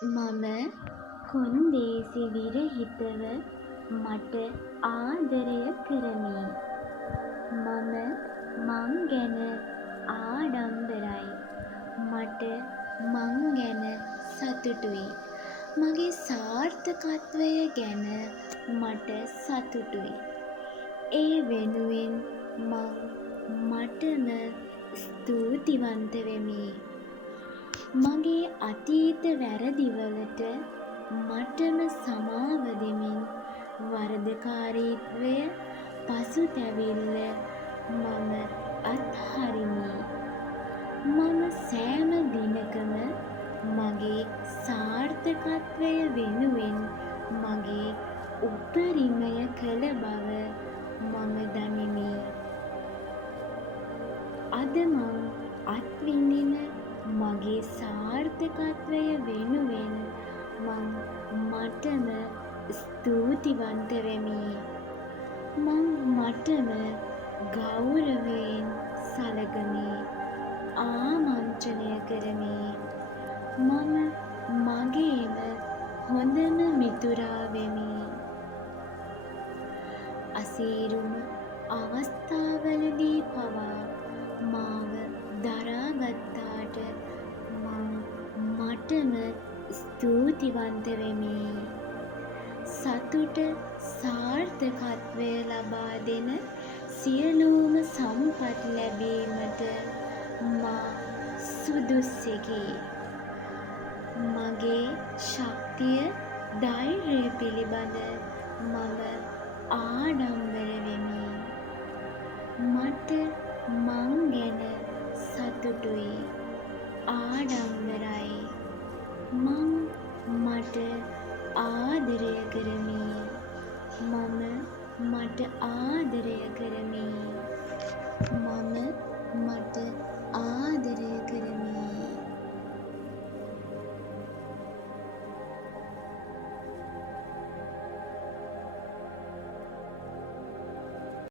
මම කොන්දේසි විරහිතව මට ආදරය කරමි. මම මං ගැන ආඩම්බරයි. මට මං ගැන සතුටුයි. මගේ සාර්ථකත්වය ගැන මට සතුටුයි. ඒ වෙනුවෙන් මං මටම ස්තුතිවන්ත වෙමි. මගේ අතීත වැරදිවලට මටම සමාව දෙමින් වරදකාරීත්වය පසුතැවිල්ල මම අත්හරිමි. මම සෑම දිනකම මගේ සාර්ථකත්වය වෙනුවෙන් මගේ උපරිමය කළ බව මම දනිමි. අද මං අත්විඳින මගේ සාර්ථකත්වය වෙනුවෙන් මං මටම ස්තුතිවන්ත වෙමි. මං මටම ගෞරවයෙන් සලකමි. ආමන්ත්‍රණය කරමි. මම මගේම හොඳම මිතුරා වෙමි. අසීරුම අවස්ථාවලදී පවා මාව දරාගත්තාට මං මටම ස්තුතිවන්ත වෙමි. සතුට සාර්ථකත්වය ලබා දෙන සියලුම සම්පත් ලැබීමට මා සුදුස්සෙකි. මගේ ශක්තිය ධෛර්යය පිළිබඳ මම ආඩම්බර වෙමි. මට මං ගැන සතුටුයි. ආඩම්බරයි. මං මට ආදරය කරමි. මම මට ආදරය කරමි.